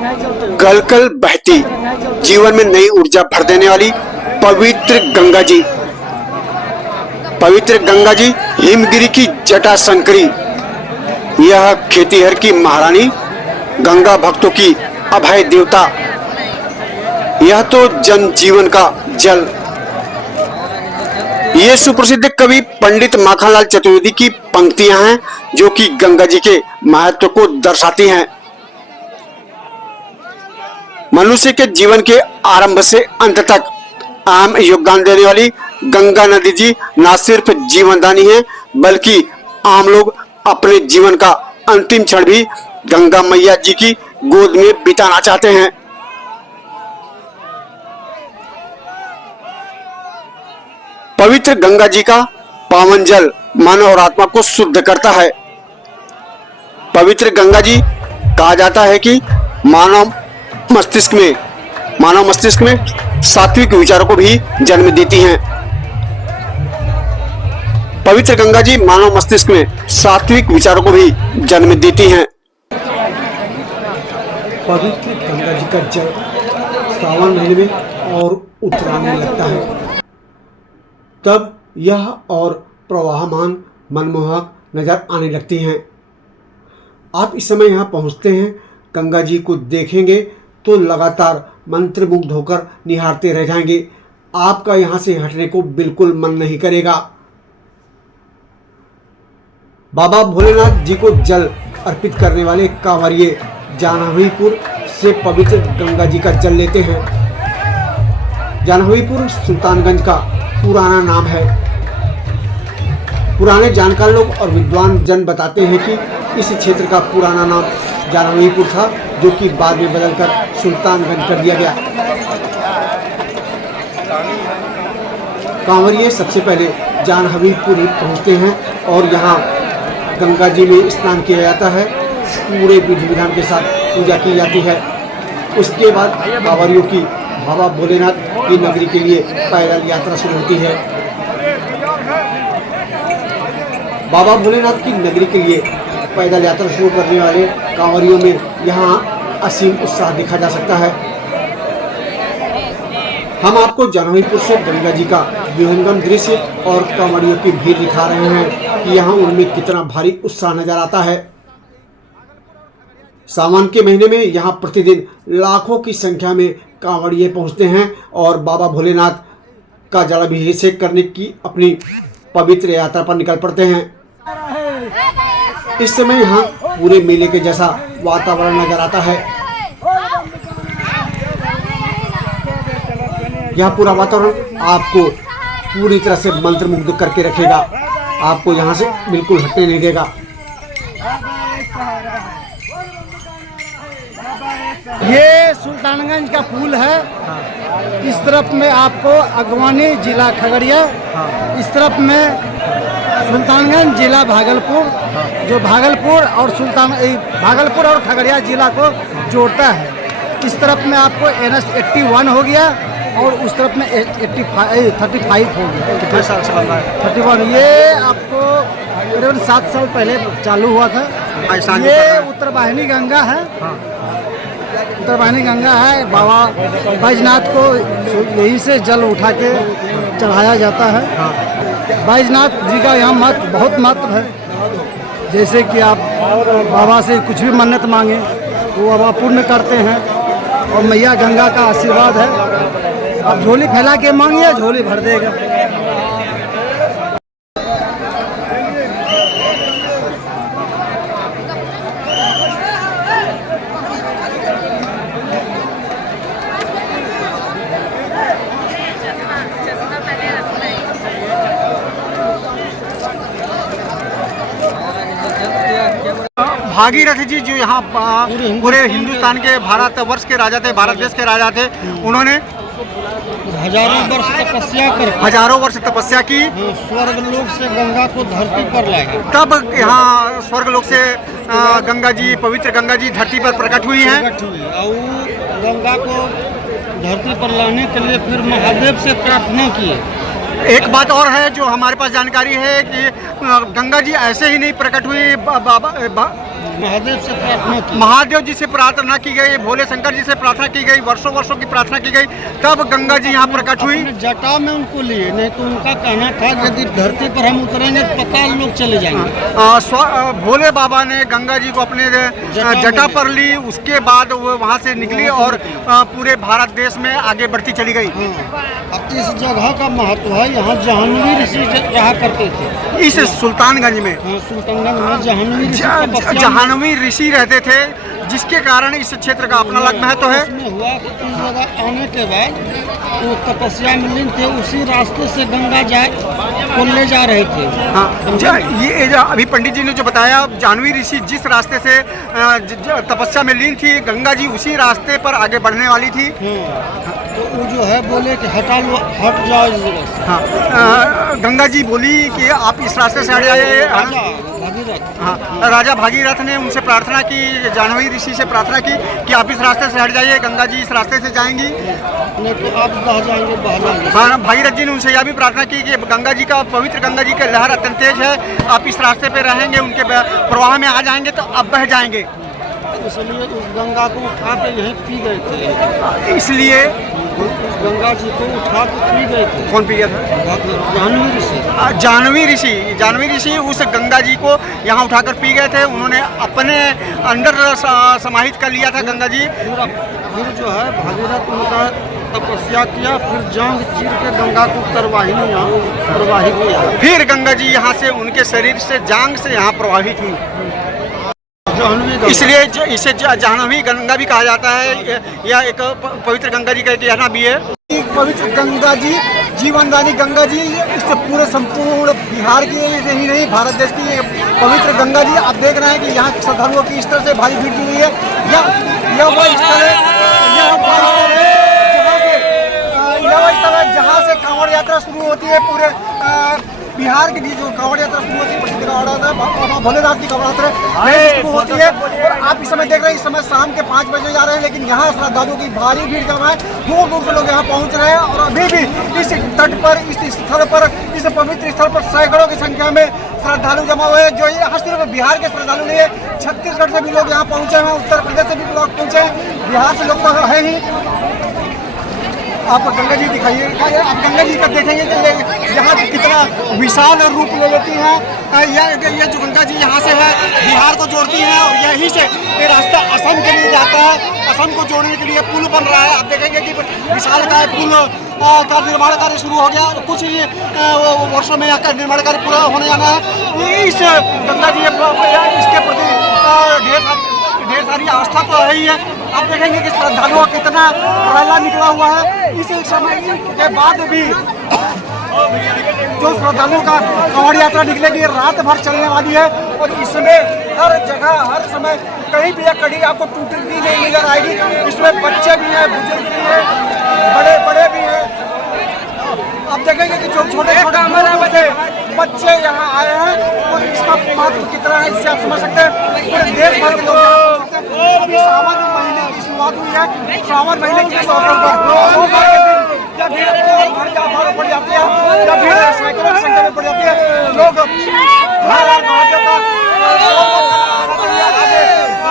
कल कल बहती, जीवन में नई ऊर्जा भर देने वाली पवित्र गंगा जी। पवित्र गंगा जी हिमगिरी की जटा संकरी, यह खेतीहर की महारानी, गंगा भक्तों की अभय देवता, यह तो जन जीवन का जल। ये सुप्रसिद्ध कवि पंडित माखनलाल चतुर्वेदी की पंक्तियां हैं जो कि गंगा जी के महत्व को दर्शाती हैं। मनुष्य के जीवन के आरंभ से अंत तक अहम योगदान देने वाली गंगा नदी जी न सिर्फ जीवनदानी है, बल्कि आम लोग अपने जीवन का अंतिम क्षण भी गंगा मैया जी की गोद में बिताना चाहते हैं। पवित्र गंगा जी का पावन जल मन और आत्मा को शुद्ध करता है। पवित्र गंगा जी कहा जाता है कि मानव मस्तिष्क में सात्विक विचारों को भी जन्म देती हैं। पवित्र गंगा जी मानव मस्तिष्क में सात्विक विचारों को भी जन्म देती हैं। पवित्र गंगा जी का जल सावन महीने में और उतराने लगता है, तब यह और प्रवाहमान मनमोहक नजर आने लगती हैं। आप इस समय यहाँ पहुँचते हैं, गंगा जी को देखेंगे तो लगातार मंत्रमुग्ध होकर निहारते रह जाएंगे। आपका यहाँ से हटने को बिल्कुल मन नहीं करेगा। बाबा भोलेनाथ जी को जल अर्पित करने वाले कांवरिये जाह्नवीपुर से पवित्र गंगा जी का जल लेते हैं। जाह्नवीपुर सुल्तानगंज का पुराना नाम है। पुराने जानकार लोग और विद्वान जन बताते हैं कि इस क्षेत्र का पुराना नाम जाह्नवीपुर था, जो कि बाद में बदलकर सुल्तानगंज कर दिया गया। कांवरिये सबसे पहले जाह्नवीपुर पहुंचते हैं और यहाँ गंगा जी में स्नान किया जाता है। पूरे विधि विधान के साथ पूजा की जाती है। उसके बाद कांवरियों की बाबा भोलेनाथ की नगरी के लिए पैदल यात्रा शुरू होती है। बाबा भोलेनाथ की नगरी के लिए पैदल यात्रा शुरू करने वाले कांवरियों में यहाँ असीम उत्साह देखा जा सकता है। हम आपको जाह्नवीपुर से गंगा जी का विहंगम दृश्य और कांवरियों की भीड़ दिखा रहे हैं कि यहाँ उनमें कितना भारी उत्साह नजर आता है। सावन के महीने में यहाँ प्रतिदिन लाखों की संख्या में कांवड़िए पहुँचते हैं और बाबा भोलेनाथ का जलाभिषेक करने की अपनी पवित्र यात्रा पर निकल पड़ते हैं। इस समय यहाँ पूरे मेले के जैसा वातावरण नजर आता है। यह पूरा वातावरण आपको पूरी तरह से मंत्रमुग्ध करके रखेगा। आपको यहाँ से बिल्कुल हटने नहीं देगा। ये सुल्तानगंज का पुल है। इस तरफ में आपको अगवानी जिला खगड़िया, इस तरफ में सुल्तानगंज जिला भागलपुर, जो भागलपुर और खगड़िया जिला को जोड़ता है। इस तरफ में आपको NH 81 हो गया और उस तरफ में 35 हो गया। कितने साल से बन रहा है? 31। ये आपको करीबन 7 साल पहले चालू हुआ था। ये उत्तरवाहिनी गंगा है। उत्तरवाहिनी गंगा है। बाबा बैजनाथ को यहीं से जल उठा के चढ़ाया जाता है। बैजनाथ जी का यहाँ बहुत महत्व है। जैसे कि आप बाबा से कुछ भी मन्नत मांगे वो बाबा पूर्ण करते हैं और मैया गंगा का आशीर्वाद है। आप झोली फैला के मांगिए, झोली भर देगा। भागीरथ जी जो यहाँ पूरे हिंदुस्तान के भारत वर्ष के राजा थे, भारत देश के राजा थे, उन्होंने हजारों वर्ष तपस्या की। स्वर्ग लोक से गंगा को धरती पर लाया। तब यहाँ स्वर्ग लोक से गंगा जी, पवित्र गंगा जी धरती पर प्रकट हुई हैं। और गंगा को धरती पर लाने के लिए फिर महादेव से प्रार्थना किए। एक बात और है जो हमारे पास जानकारी है कि गंगा जी ऐसे ही नहीं प्रकट हुई, महादेव से प्रार्थना की। महादेव जी से प्रार्थना की गई, भोले शंकर जी से प्रार्थना की गई, वर्षों वर्षों की प्रार्थना की गई, तब गंगा जी यहाँ प्रकट हुई। अपने जटा में उनको लिए, नहीं तो उनका कहना था कि यदि धरती पर हम उतरेंगे तो पताल लोग चले जाएंगे। भोले बाबा ने गंगा जी को अपने जटा पर ली, उसके बाद वो वहाँ से निकली और पूरे भारत देश में आगे बढ़ती चली गई। अब इस जगह का महत्व है, यहाँ जाह्नवी ऋषि रहा करते थे। इस सुल्तानगंज में सुल्तानगंज में जाह्नवी ऋषि रहते थे, जिसके कारण इस क्षेत्र का अपना अलग महत्व है। उसमें हुआ कि इस जगह आने के बाद वो तपस्या में लीन थे, उसी रास्ते से गंगा को ले जा रहे थे। हाँ, ये अभी पंडित जी ने जो बताया, जाह्नवी ऋषि जिस रास्ते से तपस्या में लीन थी, गंगा जी उसी रास्ते पर आगे बढ़ने वाली थी। तो वो जो है बोले कि हट जाओ इस जगह से। हाँ, गंगा जी बोली कि आप इस रास्ते से हट जाइए। हाँ, राजा भागीरथ ने उनसे प्रार्थना की, जाह्नवी ऋषि से प्रार्थना की कि आप इस रास्ते से हट जाइए, गंगा जी इस रास्ते से जाएंगी, नहीं तो आप बह जाएंगे। हाँ, भागीरथ जी ने उनसे यह भी प्रार्थना की कि गंगा जी का, पवित्र गंगा जी का लहर अत्यंत तेज है, आप इस रास्ते पे रहेंगे, उनके प्रवाह में आ जाएंगे तो आप बह जाएंगे। इसलिए उस गंगा को उठा के यहीं पी गए थे। इसलिए गंगा जी को उठा के पी गए थे। कौन पी गया था? जाह्नवी ऋषि। जाह्नवी ऋषि उस गंगा जी को यहाँ उठाकर पी गए थे। उन्होंने अपने अंदर समाहित कर लिया था गंगा जी। फिर जो है भागीरथ उनका तपस्या किया, फिर जांग चीर के गंगा को प्रवाहित किया। फिर गंगा जी यहाँ से उनके शरीर से जांग से यहाँ प्रवाहित हुई, इसलिए इसे जाह्नवी गंगा भी कहा जाता है। यह एक पवित्र गंगा जी का कहना भी है। पवित्र गंगा जी, जीवनदानी गंगा जी, इससे पूरे संपूर्ण बिहार की ही नहीं भारत देश की पवित्र गंगा जी। आप देख रहे हैं कि यहाँ श्रद्धालुओं की इस तरह से भारी भीड़ की हुई है। यह वो स्थल है, जहाँ से कांवड़ यात्रा शुरू होती है। पूरे बिहार की जो कांवड़ यात्रा शुरू होती है, प्रसिद्ध कांवड़ यात्रा भोलेनाथ की कांवड़ यात्रा शुरू होती है। और आप इस समय देख रहे हैं, इस समय शाम के 5 बजे जा रहे हैं, लेकिन यहाँ श्रद्धालुओं की भारी भीड़ जमा है। दूर दूर से लोग यहाँ पहुँच रहे हैं और अभी भी इस तट पर, इस स्थल पर, इस पवित्र स्थल पर सैकड़ों की संख्या में श्रद्धालु जमा हुए हैं। जो यहाँ सिर्फ बिहार के श्रद्धालु नहीं है, छत्तीसगढ़ से भी लोग यहाँ पहुँचे हैं, उत्तर प्रदेश से भी लोग पहुँचे हैं, बिहार से लोग तो है ही। आप गंगा जी दिखाइए, आप गंगा जी का देखेंगे कि यहाँ कितना विशाल रूप ले लेती हैं। यह जो गंगा जी यहाँ से है, बिहार को जोड़ती हैं और यहीं से ये रास्ता असम के लिए जाता है। असम को जोड़ने के लिए पुल बन रहा है। आप देखेंगे कि विशाल का पुल का निर्माण कार्य शुरू हो गया। कुछ ही वर्षों में यहाँ का निर्माण कार्य पूरा होने जाना है। इस गंगा जी इसके प्रति ढेर सारी आस्था तो है ही है। आप देखेंगे कि श्रद्धालुओं का कितना रैला निकला हुआ है। इस समय के बाद भी जो श्रद्धालुओं का कांवड़ यात्रा निकलेगी, रात भर चलने वाली है। और इसमें हर जगह, हर समय कहीं भी यह कड़ी आपको टूटती नहीं नजर आएगी। इसमें बच्चे भी हैं, बुजुर्ग भी हैं, बड़े बड़े भी हैं। आप देखेंगे कि जो छोटे छोटे बच्चे यहाँ आए हैं, और इसका महत्व कितना है इससे आप समझ सकते हैं। पूरे देश भर के लोग अभी सावन महीने की शुरुआत हुई है। सावन महीने के अवसर पर जब भीड़ पड़ जाती है, जब भीड़ सैकड़ों की संख्या में पड़ जाती है, लोग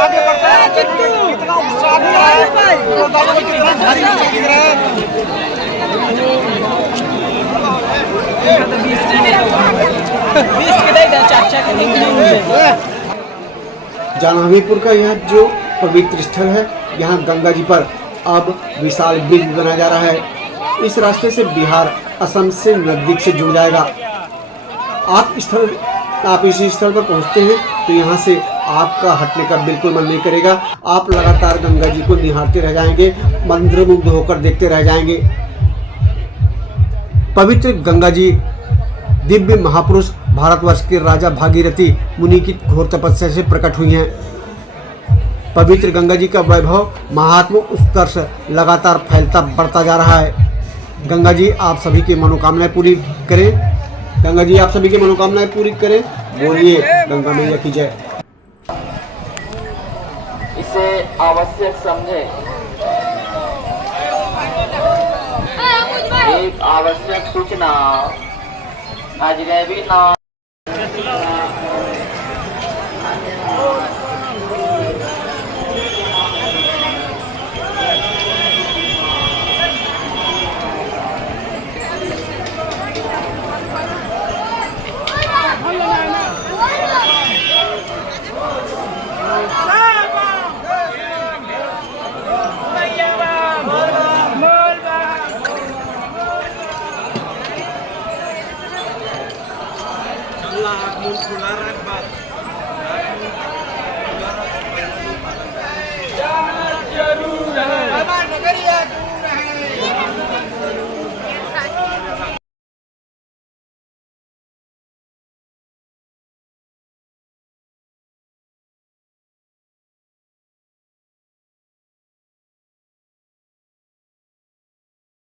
आगे बढ़ते हैं। कितना उत्साह दिख रहा है, कितना भारी दिख रहा है। जाह्नवीपुर का यह जो पवित्र स्थल है, यहाँ गंगा जी पर अब विशाल ब्रिज बनाया जा रहा है। इस रास्ते से बिहार असम से नजदीक से जुड़ जाएगा। आप इस स्थल पर पहुँचते हैं तो यहाँ से आपका हटने का बिल्कुल मन नहीं करेगा। आप लगातार गंगा जी को निहारते रह जाएंगे, मंत्रमुग्ध होकर देखते रह जाएंगे। पवित्र गंगा जी दिव्य महापुरुष भारतवर्ष के राजा भागीरथी मुनि की घोर तपस्या से प्रकट हुई हैं। पवित्र गंगा जी का वैभव, महात्म उत्कर्ष लगातार फैलता बढ़ता जा रहा है। गंगा जी आप सभी की मनोकामनाएं पूरी करें। गंगा जी आप सभी की मनोकामनाएं पूरी करें। बोलिए गंगा मैया की जय। इसे आवश्यक समझे। एक आवश्यक सूचना, अजनबी नाम Allah, mun kularan bat.